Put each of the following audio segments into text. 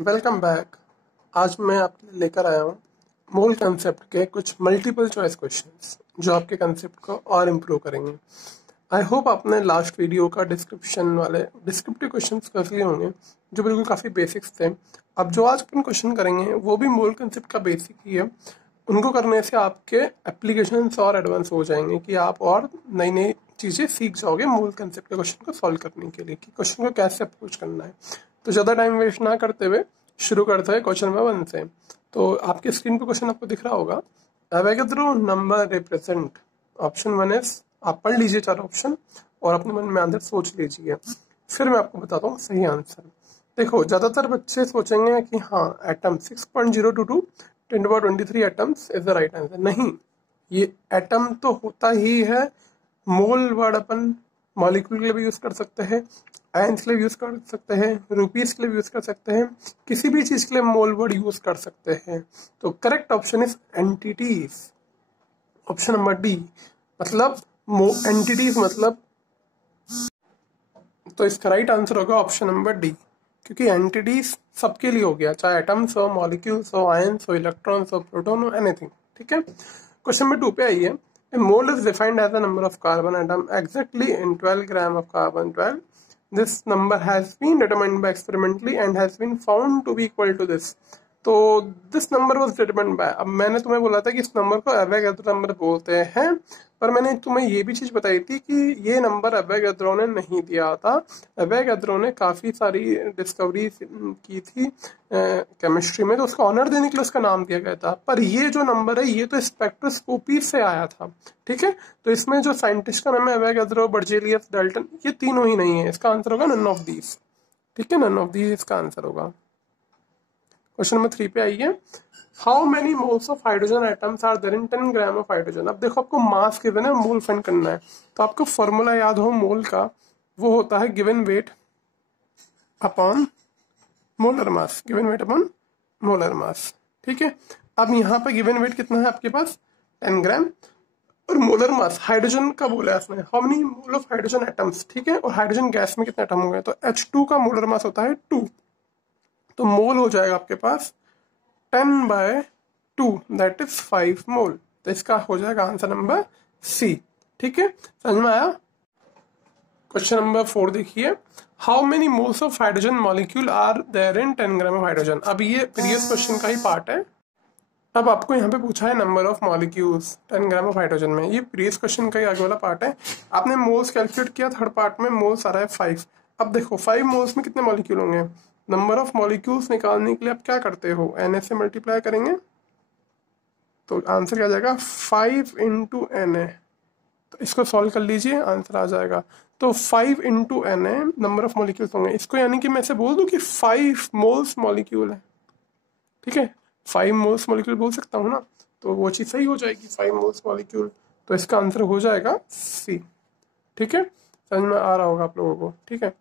Welcome back. आज मैं आपके लिए लेकर आया हूँ मोल कंसेप्ट के कुछ मल्टीपल चॉइस क्वेश्चंस जो आपके कंसेप्ट को और इम्प्रूव करेंगे। आई होप आपने लास्ट वीडियो का डिस्क्रिप्शन वाले डिस्क्रिप्टिव क्वेश्चंस कर लिए होंगे जो बिल्कुल काफ़ी बेसिक्स थे। अब जो आज अपन क्वेश्चन करेंगे वो भी मोल कंसेप्ट का बेसिक ही है। उनको करने से आपके एप्लीकेशंस और एडवांस हो जाएंगे कि आप और नई नई चीज़ें सीख जाओगे मोल कंसेप्ट के क्वेश्चन को सॉल्व करने के लिए कि क्वेश्चन को कैसे अप्रोच करना है। तो ज़्यादा टाइम वेस्ट ना करते हुए शुरू करते हैं क्वेश्चन नंबर 1 से। तो आपके स्क्रीन पर क्वेश्चन आपको दिख रहा होगा, Avogadro number represent. Option 1 is, आप पढ़ लीजिए चार ऑप्शन और अपने मन में आंसर सोच लीजिए, फिर मैं आपको बताता हूँ सही आंसर। देखो, ज्यादातर बच्चे सोचेंगे कि हाँ atom 6.022 10^23 atoms is the right answer. नहीं, ये एटम तो होता ही है। मोल वर्ड अपन मॉलिक्यूल के लिए भी यूज कर सकते हैं, आयंस के लिए यूज कर सकते हैं, रुपीस के लिए यूज कर सकते हैं, किसी भी चीज के लिए मोल वर्ड यूज कर सकते हैं। तो correct option is entities. Option number D, मतलब एंटिटीज मतलब, तो इसका राइट आंसर होगा ऑप्शन नंबर डी, क्योंकि एंटिटीज सबके लिए हो गया, चाहे एटम्स हो, मॉलिक्यूल्स हो, आयंस हो, इलेक्ट्रॉन्स हो, प्रोटॉन हो, एनीथिंग। ठीक है, क्वेश्चन नंबर 2 पे आइए। A mole is defined as the number of carbon atom exactly in 12 gram of carbon 12. This number has been determined by experimentally and has been found to be equal to this. तो this number was determined by, अब मैंने तुम्हें बोला था कि इस number को Avogadro number बोलते हैं, पर मैंने तुम्हें ये भी चीज बताई थी कि ये नंबर एवोगैड्रो ने नहीं दिया था। एवोगैड्रो ने काफी सारी डिस्कवरी की थी केमिस्ट्री में, तो उसका ऑनर देने के लिए उसका नाम दिया गया था। पर ये जो नंबर है ये तो स्पेक्ट्रोस्कोपी से आया था। ठीक है, तो इसमें जो साइंटिस्ट का नाम है एवोगैड्रो, बर्जेलियस, डाल्टन, ये तीनों ही नहीं है। इसका आंसर होगा नन ऑफ दीज। ठीक है, नन ऑफ दीज इसका आंसर होगा। क्वेश्चन नंबर 3 पे आइए। How many moles of hydrogen atoms are there in 10 gram of hydrogen. अब देखो, आपको मास गिवन है, मोल फाइंड करना है, तो आपको फॉर्मूला याद हो मोल का, वो होता है given weight upon molar mass. Given weight upon molar mass. ठीक है, अब यहाँ पे गिवन वेट कितना है आपके पास, 10 ग्राम, और मोलर मास हाइड्रोजन का बोला है इसमें, how many mole of hydrogen atoms. ठीक है, और हाइड्रोजन गैस में कितने एटम होंगे, तो H2 का मोलर मास होता है 2, तो मोल हो जाएगा आपके पास 10/2, दैट इज 5 मोल। तो इसका हो जाएगा आंसर नंबर सी। ठीक है, समझ में आया। क्वेश्चन नंबर 4 देखिए। How many moles of hydrogen molecule are there in 10 gram of hydrogen. अब ये प्रीवियस क्वेश्चन का ही पार्ट है। अब आपको यहाँ पे पूछा है number of molecules 10 gram of hydrogen में, ये प्रीवियस क्वेश्चन का ही आगे वाला पार्ट है। आपने मोल्स कैलकुलेट किया, थर्ड पार्ट में मोल्स आ रहा है 5। अब देखो 5 मोल्स में कितने मॉलिक्यूल होंगे। नंबर ऑफ मॉलिक्यूल्स निकालने के लिए आप क्या करते हो, Na से मल्टीप्लाई करेंगे, तो आंसर क्या आ जाएगा 5 इंटू Na। तो इसको सॉल्व कर लीजिए, आंसर आ जाएगा। तो 5 into Na number of molecules होंगे, इसको यानी कि मैं से बोल दूं कि 5 मोल्स मॉलिक्यूल है। ठीक है, 5 मोल्स मॉलिक्यूल बोल सकता हूँ ना, तो वो चीज सही हो जाएगी, 5 मोल्स मॉलिक्यूल। तो इसका आंसर हो जाएगा सी। ठीक है, समझ में आ रहा होगा आप लोगों को। ठीक है,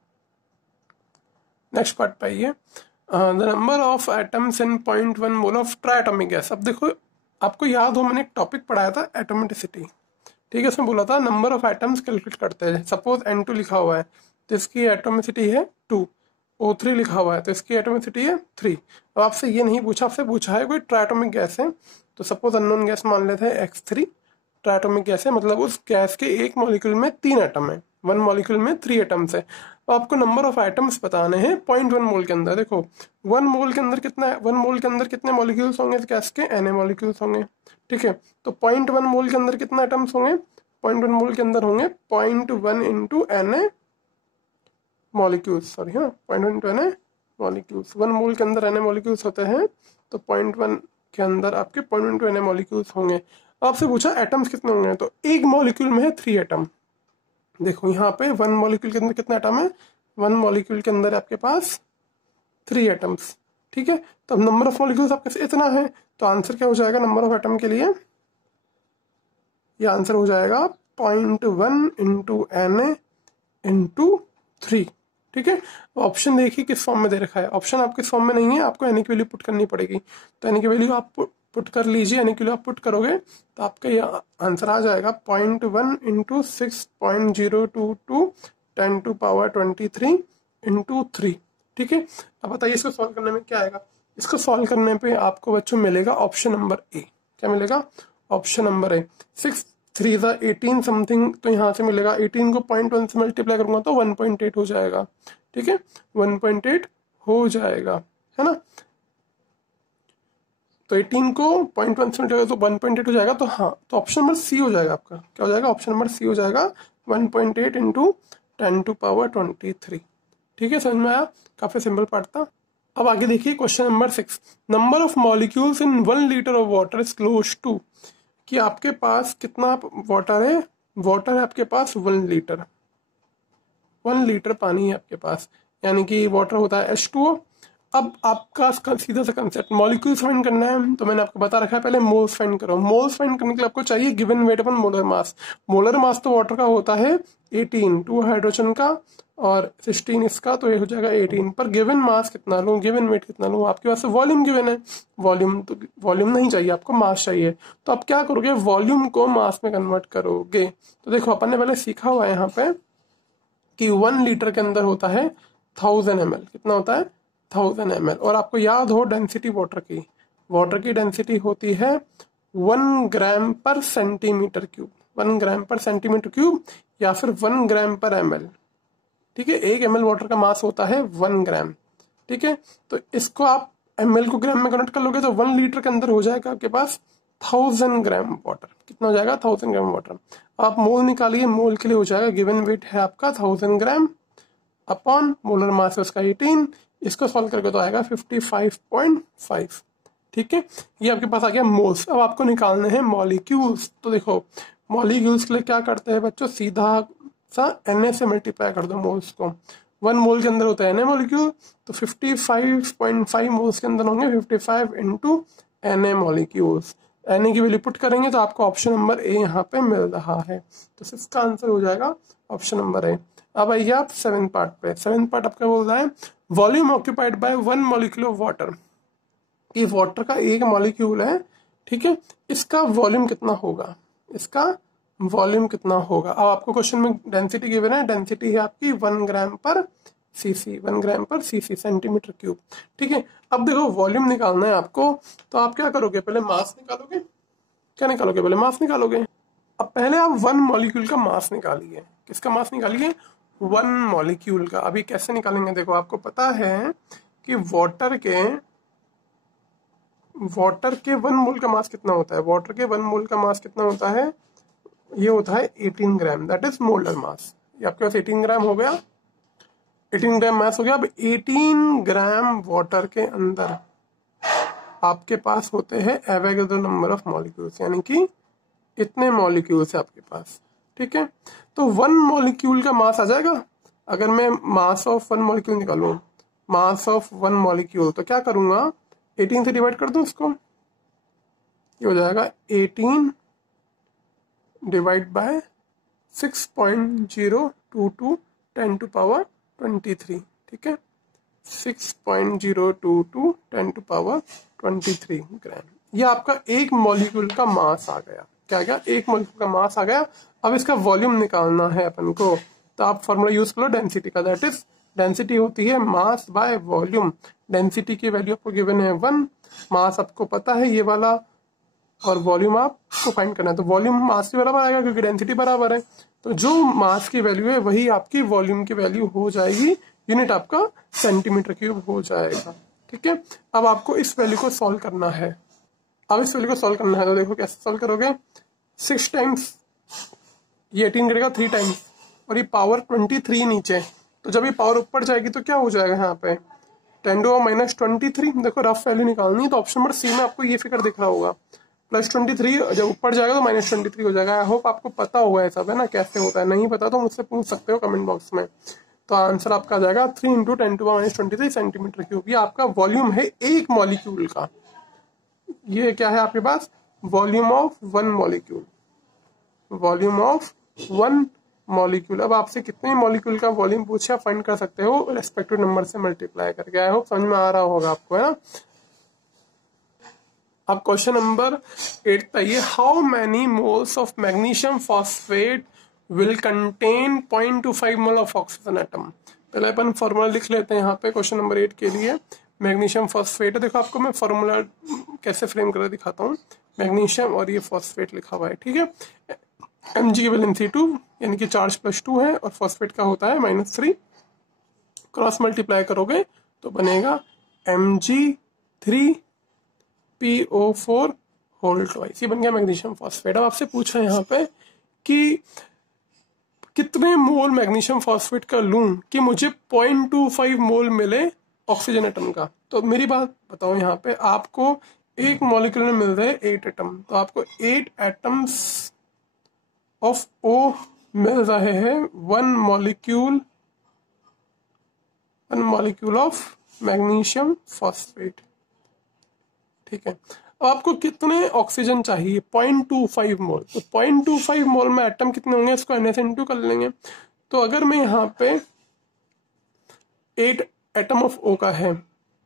नेक्स्ट पार्ट पे आइए। The number of atoms in 0.1 mole of triatomic gas. अब देखो, आपको याद हो मैंने एक टॉपिक पढ़ाया था एटोमिसिटी। ठीक है, उसमें बोला था नंबर ऑफ एटम्स कैलकुलेट करते हैं। सपोज N2 लिखा हुआ है तो इसकी एटोमिसिटी है 2, O3 लिखा हुआ है तो इसकी एटोमिसिटी है 3। अब आपसे ये नहीं पूछा, आपसे पूछा है कोई ट्राइएटॉमिक गैस है, तो सपोज अननोन गैस मान लेते हैं X3। ट्राइएटॉमिक गैस है, मतलब उस गैस के एक मॉलिक्यूल में 3 एटम है, 1 मॉलिक्यूल में 3 एटम्स है। तो आपको नंबर ऑफ एटम्स बताने हैं 0.1 मोल के अंदर। देखो 1 मोल के अंदर कितना है, 1 मोल के अंदर कितने मॉलिक्यूल्स होंगे इस गैस के, Na मॉलिक्यूल्स होंगे। ठीक है, तो 0.1 मोल के अंदर कितना एटम्स होंगे, 0.1 मोल के अंदर होंगे 0.1 इंटू Na मॉलिक्यूल्स, सॉरी हाँ 0.1 इंटू Na मॉलिक्यूल्स। 1 मोल के अंदर Na मॉलिक्यूल्स होते हैं, तो 0.1 के अंदर आपके 0.1 इंटू Na मॉलिक्यूल्स होंगे। आपसे पूछा एटम्स कितने होंगे, तो एक मॉलिक्यूल में है 3 एटम। देखो यहाँ पे 1 मॉलिक्यूल के अंदर कितना एटम है, 1 मॉलिक्यूल के अंदर आपके पास 3 एटम्स। ठीक है, तो अब नंबर ऑफ मॉलिक्यूल्स आपके इतना है, तो आंसर क्या हो जाएगा नंबर ऑफ एटम के लिए, ये आंसर हो जाएगा 0.1 इंटू Na इंटू 3। ठीक है, ऑप्शन देखिए किस फॉर्म में दे रखा है। ऑप्शन आपके फॉर्म में नहीं है, आपको एन की वैल्यू पुट करनी पड़ेगी। तो एन की वैल्यू आप पुट कर लीजिए, एन की वैल्यू आप पुट करोगे तो आपका ये आंसर आ जाएगा 0.1 इंटू 6.022 10 टू पावर 23 इंटू 3। ठीक है, अब बताइए इसको सॉल्व करने में क्या आएगा। इसको सॉल्व करने पे आपको बच्चों मिलेगा ऑप्शन नंबर ए। क्या मिलेगा? Option number A. 6 3 ज़ा 18 समथिंग, तो यहाँ से मिलेगा 18 को 0.1 से मल्टीप्लाई करूंगा तो 1.8 हो जाएगा। ठीक है, 1.8 हो जाएगा, है ना। तो 18 को 0.1 से मल्टीप्लाई तो 1.8 हो जाएगा। तो हाँ, तो ऑप्शन नंबर सी हो जाएगा आपका। क्या हो जाएगा? ऑप्शन नंबर सी हो जाएगा 1.8 इंटू 10⁻23। ठीक है, समझ में आया? काफी सिंपल पार्ट था। अब आगे देखिए question number 6। Number of molecules in 1 litre of water is close to, कि आपके पास कितना वाटर है? वाटर है आपके पास 1 लीटर, 1 लीटर पानी है आपके पास, यानी कि वाटर होता है H2O। अब आपका सीधा सा कंसेप्ट मॉलिक्यूल्स फाइंड करना है, तो मैंने आपको बता रखा है पहले मोल्स फाइंड करो। मोल्स फाइंड करने के लिए आपको चाहिए गिवन वेट अपन मोलर मास। मोलर मास तो वाटर का होता है 18, 2 हाइड्रोजन का और 16 इसका, तो ये हो जाएगा 18। पर गिवन मास कितना लूँ, गिवन वेट कितना लूँ? आपके पास वॉल्यूम गिवन है, वॉल्यूम तो वॉल्यूम नहीं चाहिए आपको, मास चाहिए। तो आप क्या करोगे? वॉल्यूम को मास में कन्वर्ट करोगे। तो देखो अपन ने पहले सीखा हुआ है यहाँ पे कि 1 लीटर के अंदर होता है 1000 ml। कितना होता है? 1000 ml। और आपको याद हो डेंसिटी वाटर की डेंसिटी होती है 1 ग्राम पर सेंटीमीटर क्यूब, 1 ग्राम पर सेंटीमीटर क्यूब या फिर 1 ग्राम पर ml। ठीक है, 1 ml वाटर का मास होता है 1 ग्राम। ठीक है, तो इसको आप ml को ग्राम में कन्वर्ट कर लोगे तो 1 लीटर के अंदर हो जाएगा आपके पास 1000 ग्राम वाटर। कितना हो जाएगा? 1000 ग्राम वाटर। आप मोल निकालिए, मोल के लिए हो जाएगा गिवन वेट है आपका 1000 ग्राम अपॉन मोलर मास है उसका 18। इसको सॉल्व करके तो आएगा 55.5। ठीक है, ये आपके पास आ गया मोल्स। अब आपको निकालने हैं मॉलिक्यूल्स। तो देखो मॉलिक्यूल्स के लिए क्या करते हैं बच्चों, सीधा सा Na से मल्टीप्लाई कर दो मोल्स को। 1 मोल के अंदर होता है Na मॉलिक्यूल, तो 55.5 मोल्स के अंदर होंगे 55 इंटू Na मॉलिक्यूल्स। Na की वैल्यू पुट करेंगे तो आपको ऑप्शन नंबर ए यहाँ पे मिल रहा है। तो इसका आंसर हो जाएगा ऑप्शन नंबर ए। अब आइए आप 7th पार्ट पे। 7th पार्ट आपका बोल रहा है volume occupied by 1 molecule of water. ये वाटर का एक मॉलिक्यूल है, ठीक है, इसका वॉल्यूम कितना होगा? इसका वॉल्यूम कितना होगा? अब आपको क्वेश्चन में डेंसिटी गिवन है, डेंसिटी है आपकी 1 ग्राम पर सीसी, 1 ग्राम पर सीसी, सेंटीमीटर क्यूब। ठीक है, अब देखो वॉल्यूम निकालना है आपको, तो आप क्या करोगे? पहले मास निकालोगे। क्या निकालोगे? पहले मास निकालोगे। अब पहले आप 1 मॉलिक्यूल का मास निकालिए। किसका मास निकालिए? 1 मॉलिक्यूल का। अभी कैसे निकालेंगे? देखो आपको पता है कि वाटर के 1 मोल का मास कितना होता है? वाटर के 1 मोल का मास कितना होता है? ये होता है 18 ग्राम, दैट इज मोलर मास। ये आपके पास 18 ग्राम हो गया, 18 ग्राम मास हो गया। अब 18 ग्राम वाटर के अंदर आपके पास होते हैं एवोगाड्रो नंबर ऑफ मॉलिक्यूल्स, यानी कि इतने मॉलिक्यूल्स है आपके पास। ठीक है, तो 1 मॉलिक्यूल का मास आ जाएगा। अगर मैं मास ऑफ 1 मॉलिक्यूल निकालूं, मास ऑफ 1 मॉलिक्यूल, तो क्या करूंगा? 18 से डिवाइड कर दूं इसको, ये हो जाएगा 18 डिवाइड बाय 6.022 10⁻23। ठीक है, 6.022 10⁻23 ग्राम। ये आपका एक मॉलिक्यूल का मास आ गया। क्या गया? एक मॉलिक्यूल का मास आ गया। अब इसका वॉल्यूम निकालना है अपन को, तो आप फॉर्मूला यूज करो डेंसिटी का, दैट इज डेंसिटी होती है मास बाय वॉल्यूम। डेंसिटी की वैल्यू आपको गिवन है 1, मास आपको पता है ये वाला, और वॉल्यूम आपको फाइंड करना है। तो वॉल्यूम मास के बराबर आएगा क्योंकि डेंसिटी बराबर है। तो जो मास की वैल्यू है वही आपकी वॉल्यूम की वैल्यू हो जाएगी। यूनिट आपका सेंटीमीटर क्यूब हो जाएगा। ठीक है, अब आपको इस वैल्यू को सॉल्व करना है। अब इस वैल्यू को सॉल्व करना है तो देखो कैसे सॉल्व करोगे। 6 टाइम्स ये 18 करेगा 3 टाइम्स, और ये पावर 23 नीचे, तो जब ये पावर ऊपर जाएगी तो क्या हो जाएगा यहाँ पे? 10⁻⁻23। देखो रफ वैल्यू निकालनी है तो ऑप्शन नंबर सी में आपको ये फिगर दिख रहा होगा। +23 जब ऊपर जाएगा तो -23 हो जाएगा। आई होप आपको पता होगा ये सब, है ना, कैसे होता है। नहीं पता तो मुझसे पूछ सकते हो कमेंट बॉक्स में। तो आंसर आपका आ जाएगा 3 × 10⁻23 सेंटीमीटर क्यूब। ये आपका वॉल्यूम है एक मॉलिक्यूल का। ये क्या है आपके पास? Volume of 1 molecule, volume of 1 molecule. अब आपसे कितने मॉलिक्यूल का वॉल्यूम पूछा फाइंड कर सकते हो रेस्पेक्टिव नंबर से मल्टीप्लाई करके। आई होप समझ में आ रहा होगा आपको, है ना। अब क्वेश्चन नंबर 8 बताइए, how many moles of magnesium phosphate will contain 0.25 mole of oxygen atom. पहले अपन फॉर्मूला लिख लेते हैं यहाँ पे क्वेश्चन नंबर 8 के लिए। मैग्नीशियम फॉस्फेट है, देखो आपको मैं फॉर्मूला कैसे फ्रेम करके दिखाता हूँ। मैग्नीशियम और ये फॉस्फेट लिखा हुआ है, ठीक है। Mg की वैल्यू C2 यानी कि चार्ज +2 है और फॉस्फेट का होता है -3। क्रॉस मल्टीप्लाई करोगे तो बनेगा Mg3PO4 होल ट्वाइस, ये बन गया मैग्नीशियम फॉस्फेट। अब आपसे पूछा यहाँ पे कि कितने मोल मैग्नीशियम फॉस्फेट का लूं कि मुझे 0.25 मोल मिले ऑक्सीजन एटम का। तो मेरी बात बताओ, यहाँ पे आपको एक मॉलिक्यूल में मिल रहे हैं 8 एटम, तो आपको 8 एटम्स ऑफ O मिल रहे हैं 1 मॉलिक्यूल ऑफ मैग्नीशियम फॉस्फेट, ठीक है। अब आपको कितने ऑक्सीजन चाहिए? 0.25 मोल। तो 0.25 मोल में एटम कितने होंगे, इसको NS कर लेंगे। तो अगर मैं यहाँ पे 8 एटम ऑफ O का है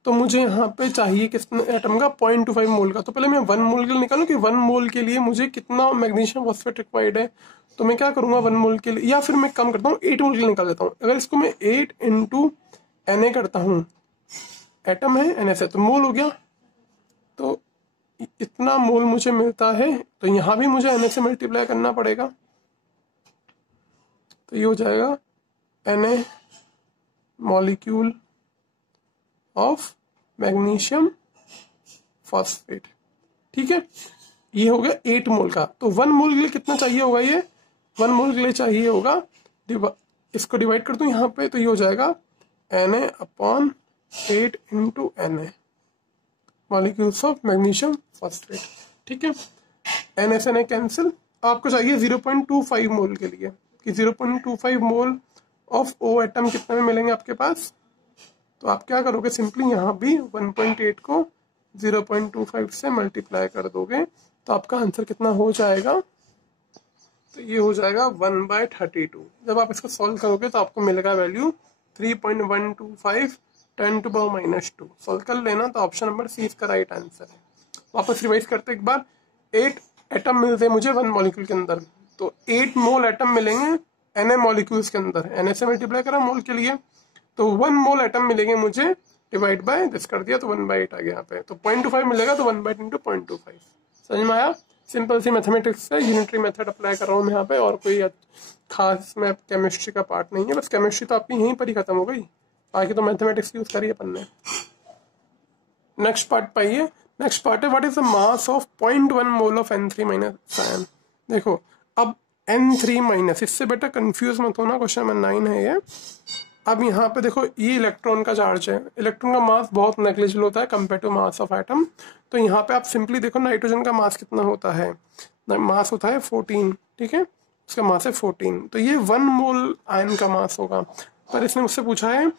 तो मुझे यहाँ पे चाहिए कितने एटम का? 0.25 मोल का। तो पहले मैं 1 मोल के लिए निकालूं कि 1 मोल के लिए मुझे कितना मैग्नीशियम फॉस्फेट रिक्वायर्ड है। तो मैं क्या करूंगा 1 मोल के लिए, या फिर मैं कम करता हूँ 8 मोल के लिए निकाल देता हूँ। अगर इसको मैं 8 × Na करता हूँ, एटम है NS है तो मोल हो गया, तो इतना मोल मुझे मिलता है। तो यहाँ भी मुझे Na से मल्टीप्लाई करना पड़ेगा, तो ये हो जाएगा Na molecule of magnesium phosphate, ठीक है। ये हो गया 8 मोल का। तो 1 मोल के लिए कितना चाहिए होगा? ये 1 मोल के लिए चाहिए होगा, इसको डिवाइड कर दूं यहाँ पे, तो ये हो जाएगा Na/8 × Na molecules of magnesium phosphate, ठीक है। Na से Na कैंसिल। आपको चाहिए 0.25 मोल के लिए कि 0.25 मोल ऑफ O एटम कितने में मिलेंगे आपके पास। तो आप क्या करोगे, सिंपली यहाँ भी 1.8 को 0.25 से मल्टीप्लाई कर दोगे, तो आपका आंसर कितना हो जाएगा? तो ये हो जाएगा 1/32। जब आप इसको सॉल्व करोगे तो आपको मिलेगा वैल्यू 3.125 10⁻²। सॉल्व कर लेना, तो ऑप्शन नंबर सी इसका राइट आंसर है। वापस रिवाइज करते एक बार। 8 एटम मिलते हैं मुझे 1 मॉलिक्यूल के अंदर, तो 8 मोल एटम मिलेंगे Na मॉलिक्यूल्स के अंदर। Na से मल्टीप्लाई करा मोल के लिए, तो 1 मोल एटम मिलेंगे मुझे, डिवाइड बाय दिस कर दिया तो 1/8 आ गया यहाँ पे। तो 0.25 मिलेगा तो 1/8 × 0.25। समझ में आया? सिंपल सी मैथमेटिक्स है, यूनिटरी मेथड अप्लाई कर रहा हूँ मैं यहाँ पे, और कोई खास में केमिस्ट्री का पार्ट नहीं है। बस केमिस्ट्री तो आपकी यहीं पर ही खत्म हो गई, बाकी तो मैथमेटिक्स यूज करी अपन ने। नेक्स्ट पार्ट पाइए। नेक्स्ट पार्ट है what is the mass of 0.1 mole of N3- ion. देखो अब N3-, इससे बेटा कंफ्यूज मत होना, क्वेश्चन नंबर 9 है ये। अब यहाँ पे देखो ये इलेक्ट्रॉन का चार्ज है, इलेक्ट्रॉन का मास बहुत नेग्लिजिबल होता है compare to mass of atom. तो यहाँ पे आप सिंपली देखो नाइट्रोजन का मास कितना होता है, मास होता है 14, ठीक है, उसका मास है 14। तो ये 1 मोल आयन का मास होगा, पर इसने मुझसे पूछा है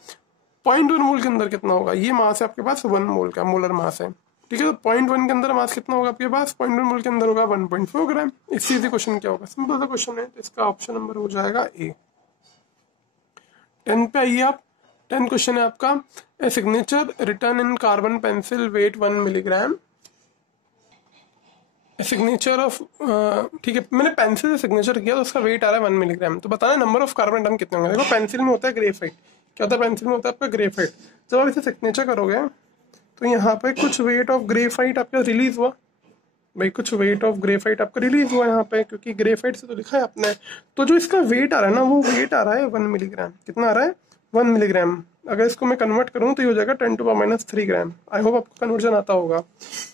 0.1 मोल के अंदर कितना होगा। ये मास है आपके पास 1 मोल का, मोलर मास है, ठीक है। तो 0.1 के अंदर मास कितना होगा आपके पास? 0.1 मोल के अंदर होगा 1.4 ग्राम। इससे इजी क्वेश्चन क्या होगा? सिंपल सा क्वेश्चन है, इसका ऑप्शन नंबर हो जाएगा ए। 10 पे आइए आप। 10 क्वेश्चन है आपका, a signature return in carbon pencil weight 1 milligram. Signature of, ठीक है, मैंने पेंसिल से सिग्नेचर किया तो उसका वेट आ रहा है 1 मिलीग्राम। तो बताना नंबर ऑफ कार्बन एटम कितने होंगे। देखो पेंसिल में होता है ग्रेफाइट, क्या होता है पेंसिल में होता है आपका ग्रेफाइट। जब आप इसे सिग्नेचर करोगे तो यहाँ पे कुछ वेट ऑफ ग्रेफाइट आपका रिलीज हुआ, भाई कुछ वेट ऑफ ग्रेफाइट आपका रिलीज हुआ यहाँ पे, क्योंकि ग्रेफाइट से तो लिखा है आपने। तो जो इसका वेट आ रहा है ना, वो वेट आ रहा है 1 मिलीग्राम। कितना आ रहा है? 1 मिलीग्राम। अगर इसको मैं कन्वर्ट करूँ तो ये हो जाएगा 10⁻³ ग्राम। आई होप आपको कन्वर्जन आता होगा,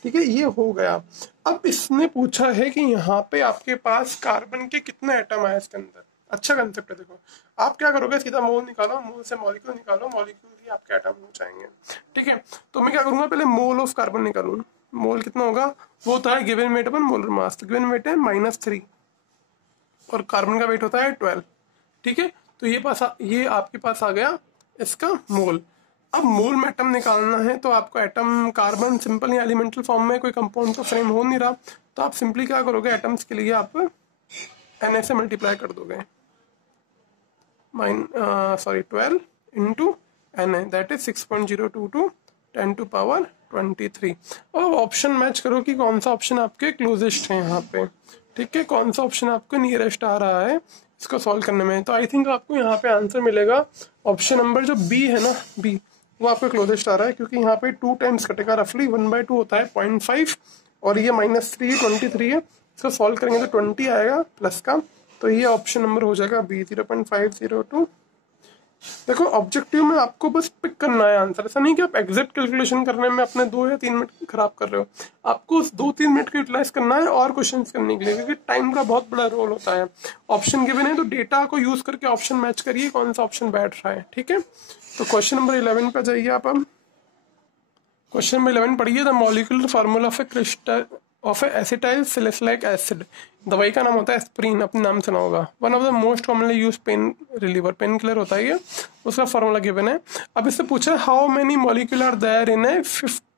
ठीक है। ये हो गया। अब इसने पूछा है कि यहाँ पे आपके पास कार्बन के कितने एटम आए इसके अंदर। अच्छा कंसेप्ट है। देखो आप क्या करोगे, सीधा मोल निकालो, मोल से मॉलिक्यूल निकालो, मॉलिक्यूल ही आपके एटम हो जाएंगे, ठीक है। तो मैं क्या करूंगा, पहले मोल ऑफ कार्बन निकालूं। मोल कितना होगा? वो होता है गिवन वेट अपन मोलर मास। तो गिवन वेट है -3 और कार्बन का वेट होता है 12, ठीक है। तो ये आपके पास आ गया इसका मोल। अब मोल में एटम निकालना है, तो आपको एटम कार्बन सिंपल या एलिमेंटल फॉर्म में कोई कंपाउंड तो फ्रेम हो नहीं रहा, तो आप सिंपली क्या करोगे, एटम्स के लिए आप Na से मल्टीप्लाई कर दोगे, 12 इंटू Na, दैट इज 6.022 10⁻23। अब ऑप्शन मैच करो कि कौन सा ऑप्शन आपके क्लोजेस्ट है यहाँ पे, ठीक है, कौन सा ऑप्शन आपको नियरेस्ट आ रहा है। इसको सॉल्व करने में। तो आई थिंक आपको यहाँ पे आंसर मिलेगा ऑप्शन नंबर जो बी है ना, बी, वो आपको क्लोजेस्ट आ रहा है, क्योंकि यहाँ पे 2 टाइम्स कटेगा, रफली 1/2 होता है 0.5, और ये -3 23 है। इसको सॉल्व करेंगे तो 20 आएगा प्लस का, तो ये ऑप्शन नंबर हो जाएगा बी, 0.502। देखो ऑब्जेक्टिव में आपको बस पिक करना है आंसर, ऐसा नहीं कि आप एग्जैक्ट कैलकुलेशन करने में अपने 2 या 3 मिनट खराब कर रहे हो। आपको उस 2-3 मिनट को यूटिलाइज करना है और क्वेश्चन करने के लिए, क्योंकि टाइम का बहुत बड़ा रोल होता है। ऑप्शन गिवन है तो डेटा को यूज करके ऑप्शन मैच करिए कौन सा ऑप्शन बैठ रहा है, ठीक है। तो क्वेश्चन नंबर 11 पे जाइए आप। अब क्वेश्चन नंबर 11 पढ़िए। The molecular formula of A crystal of acetyl salicylic acid, दवाई का नाम होता है एस्प्रिन, अपने नाम सुना होगा। One of the most commonly use pain reliever, pain killer होता है ये, उसका फार्मूला गिवन है। अब इससे पूछा how many molecule are there in a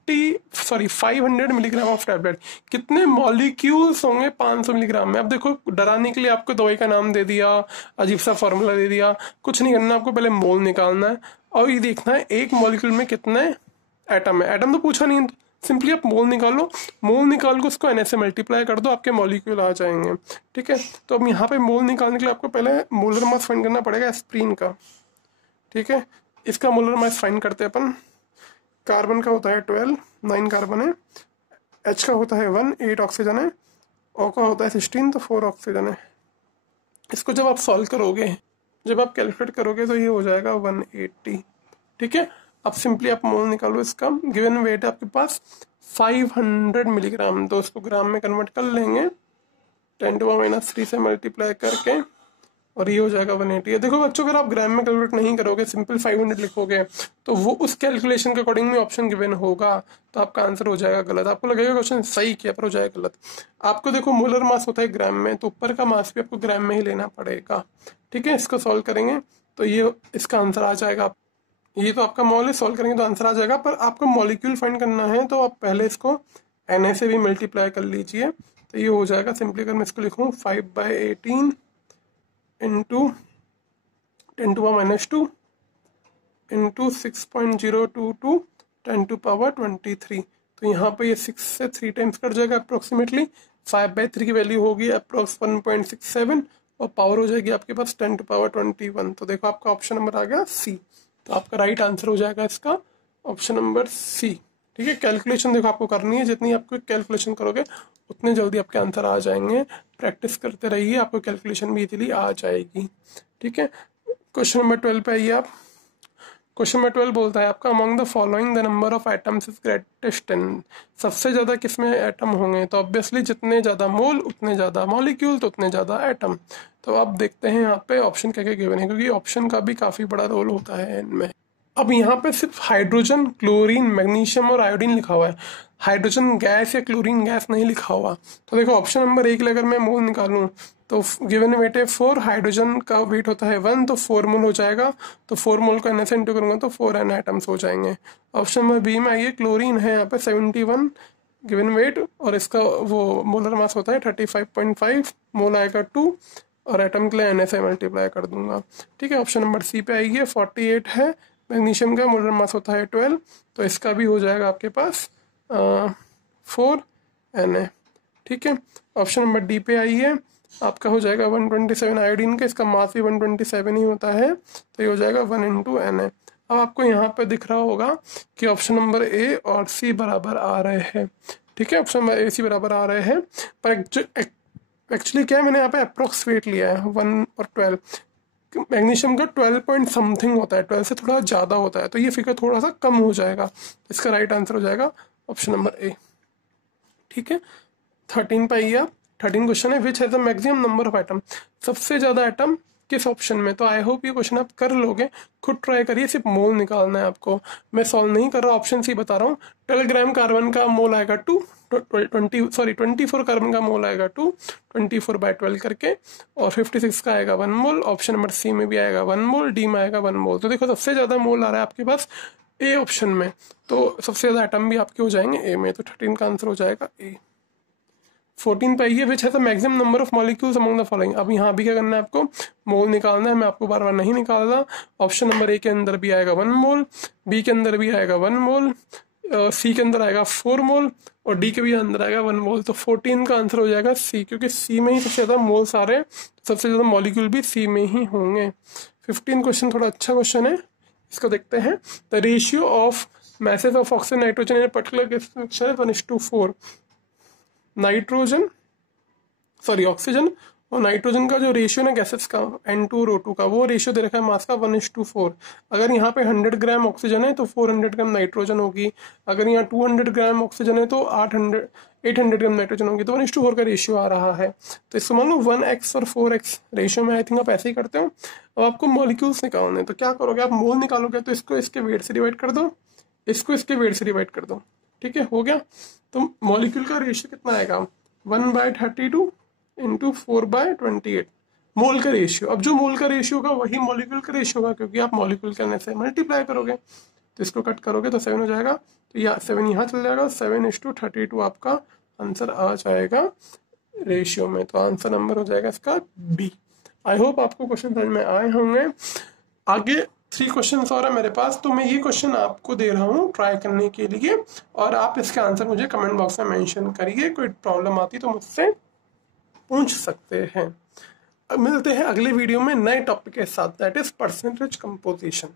500 milligram of tablet, कितने मॉलिक्यूल्स होंगे 500 मिलीग्राम में। अब देखो डराने के लिए आपको दवाई का नाम दे दिया, अजीब सा फार्मूला दे दिया, कुछ नहीं करना, आपको पहले मोल निकालना है और ये देखना है एक मॉलिक्यूल में कितने एटम है। एटम तो पूछा नहीं, सिंपली आप मोल निकालो, मोल निकाल को उसको Na से मल्टीप्लाई कर दो, आपके मॉलिक्यूल आ जाएंगे, ठीक है। तो अब यहाँ पे मोल निकालने के लिए आपको पहले मोलर मास फाइंड करना पड़ेगा एस्प्रिन का, ठीक है। इसका मोलर मास फाइंड करते हैं अपन। कार्बन का होता है 12, 9 कार्बन है। H का होता है 1, 8 ऑक्सीजन है। O का होता है 16, तो 4 ऑक्सीजन है। इसको जब आप सॉल्व करोगे, जब आप कैलकुलेट करोगे तो ये हो जाएगा 180, ठीक है। अब सिंपली आप मोल निकालो इसका। गिवन वेट है आपके पास 500 मिलीग्राम, तो उसको ग्राम में कन्वर्ट कर लेंगे 10⁻³ से मल्टीप्लाई करके, और ये हो जाएगा 180। देखो बच्चों, अगर आप ग्राम में कैलकुलेट नहीं करोगे, सिंपल 500 लिखोगे, तो वो उस कैलकुलेशन के अकॉर्डिंग में ऑप्शन गिवन होगा, तो आपका आंसर हो जाएगा गलत। आपको लगेगा क्वेश्चन सही किया पर हो जाएगा गलत। आपको देखो मोलर मास होता है ग्राम में, तो ऊपर का मास भी आपको ग्राम में ही लेना पड़ेगा, ठीक है। इसको सॉल्व करेंगे तो ये इसका आंसर आ जाएगा। ये तो आपका मॉल है, सॉल्व करेंगे तो आंसर आ जाएगा, पर आपको मॉलिक्यूल फाइंड करना है तो आप पहले इसको Na से भी मल्टीप्लाई कर लीजिए, तो ये हो जाएगा। सिंपली अगर मैं इसको लिखूँ 5/18 इंटू 10⁻² इंटू 6.022 10⁻23, तो यहाँ पे ये 6 से 3 टाइम्स कट जाएगा अप्रोक्सीमेटली। 5/3 की वैल्यू होगी अप्रोक्स 1.67, और पावर हो जाएगी आपके पास 10⁻21। तो देखो आपका ऑप्शन नंबर आ गया सी, तो आपका राइट आंसर हो जाएगा इसका ऑप्शन नंबर सी, ठीक है। कैलकुलेशन देखो आपको करनी है, जितनी आपको कैलकुलेशन करोगे उतने जल्दी आपके आंसर आ जाएंगे। प्रैक्टिस करते रहिए, आपको कैलकुलेशन भी इजीली आ जाएगी, ठीक है। क्वेश्चन नंबर 12 पे आइए आप। क्वेश्चन नंबर 12 बोलता है आपका among the following the number of atoms is greatest 10, सबसे ज़्यादा किसमें एटम होंगे। तो ऑब्वियसली जितने ज़्यादा मोल उतने ज़्यादा मॉलिक्यूल, तो उतने ज़्यादा एटम। तो आप देखते हैं यहाँ पे ऑप्शन क्या क्या गिवन है, क्योंकि ऑप्शन का भी काफ़ी बड़ा रोल होता है इनमें। अब यहाँ पे सिर्फ हाइड्रोजन, क्लोरीन, मैग्नीशियम और आयोडीन लिखा हुआ है, हाइड्रोजन गैस या क्लोरीन गैस नहीं लिखा हुआ। तो देखो ऑप्शन नंबर 1 अगर मैं मोल निकालूं तो गिवन वेट है 4, हाइड्रोजन का वेट होता है 1, तो 4 मोल हो जाएगा। तो 4 मोल को Na से इंटू करूंगा तो 4 N एटम्स हो जाएंगे। ऑप्शन नंबर बी में आइए, क्लोरीन है यहाँ पे 71 गिवन वेट, और इसका वो मोलर मास होता है 35.5, मोल आएगा 2, और एटम के लिए Na से मल्टीप्लाई कर दूंगा, ठीक है। ऑप्शन नंबर सी पे आइए, 48 है। मैग्नीशियम का मोलर मास होता है 12, तो इसका भी हो जाएगा आपके पास 4 Na, ठीक है। ऑप्शन नंबर डी पे आइए, आपका हो जाएगा 127 आयोडीन का, इसका मास भी 127 ही होता है, तो ये हो जाएगा 1 × Na। अब आपको यहाँ पे दिख रहा होगा कि ऑप्शन नंबर ए और सी बराबर आ रहे हैं, ठीक है। ऑप्शन नंबर ए सी बराबर आ रहे हैं, पर एक्चुअली क्या है, मैंने यहाँ पे अप्रोक्स वेट लिया है 1 और 12। मैग्नीशियम का 12 पॉइंट समथिंग होता है, 12 से थोड़ा ज़्यादा होता है, तो ये फिगर थोड़ा सा कम हो जाएगा। इसका राइट आंसर हो जाएगा ऑप्शन नंबर ए, ठीक है। 13 पे आइए आप। 13 क्वेश्चन है, which has the maximum number of atom, सबसे ज़्यादा एटम किस ऑप्शन में। तो आई होप ये क्वेश्चन आप कर लोगे, खुद ट्राई करिए, सिर्फ मोल निकालना है आपको। मैं सॉल्व नहीं कर रहा, ऑप्शन सी बता रहा हूँ। 12 ग्राम कार्बन का मोल आएगा 24 कार्बन का मोल आएगा 2, 24/12 करके, और 56 का आएगा 1 मोल। ऑप्शन नंबर सी में भी आएगा 1 मोल, डी में आएगा 1 मोल। तो देखो सबसे ज़्यादा मोल आ रहा है आपके पास ए ऑप्शन में, तो सबसे ज़्यादा एटम भी आपके हो जाएंगे ए में, तो 13 का आंसर हो जाएगा ए। 14 पे आइए, विच है the maximum number of molecules among the following. अब यहाँ भी क्या करना है आपको, मोल निकालना है। मैं आपको बार बार नहीं निकाल रहा। ऑप्शन नंबर ए के अंदर भी आएगा 1 मोल, बी के अंदर भी आएगा 1 मोल, सी के अंदर आएगा 4 मोल और डी के भी अंदर आएगा 1 मोल। तो 14 का आंसर हो जाएगा सी, क्योंकि सी में ही सबसे ज़्यादा मोल्स आ रहे हैं, सबसे ज़्यादा मॉलिक्यूल भी सी में ही होंगे। 15 क्वेश्चन थोड़ा अच्छा क्वेश्चन है, इसको देखते हैं। The ratio of message of oxygen nitrogen in particular gas mixture है 1:4। नाइट्रोजन सॉरी ऑक्सीजन और नाइट्रोजन का जो रेशियो ना गैसेस का N2 और O2 का, वो रेशियो दे रखा है मास का 1:4। अगर यहाँ पे 100 ग्राम ऑक्सीजन है तो 400 ग्राम नाइट्रोजन होगी। अगर यहाँ 200 ग्राम ऑक्सीजन है तो 800 ग्राम नाइट्रोजन होगी। तो 1:4 का रेशियो आ रहा है। तो इसको मान लो 1x और 4x रेशियो में आई थिंक आप ऐसे ही करते हो। अब आपको मॉलिक्यूल्स निकालने, तो क्या करोगे आप, मोल निकालोगे तो इसको इसके वेट से डिवाइड कर दो, इसको इसके वेट से डिवाइड कर दो, ठीक है, हो गया। तो मॉलिक्यूल का रेशियो कितना आएगा 1/32 इंटू 4/28 मोल का रेशियो। अब जो मोल का रेशियो होगा वही मॉलिक्यूल का रेशियो होगा, क्योंकि आप मॉलिक्यूल करने से मल्टीप्लाई करोगे। तो इसको कट करोगे तो 7 हो जाएगा, तो या 7 यहाँ चल जाएगा, 7:32 आपका आंसर आ जाएगा रेशियो में। तो आंसर नंबर हो जाएगा इसका बी। आई होप आपको क्वेश्चन समझ में आए होंगे। आगे 3 क्वेश्चन और है मेरे पास, तो मैं ये क्वेश्चन आपको दे रहा हूँ ट्राई करने के लिए, और आप इसके आंसर मुझे कमेंट बॉक्स में मेंशन करिए। कोई प्रॉब्लम आती तो मुझसे पूछ सकते हैं। अब मिलते हैं अगले वीडियो में नए टॉपिक के साथ, दैट इज परसेंटेज कंपोजिशन।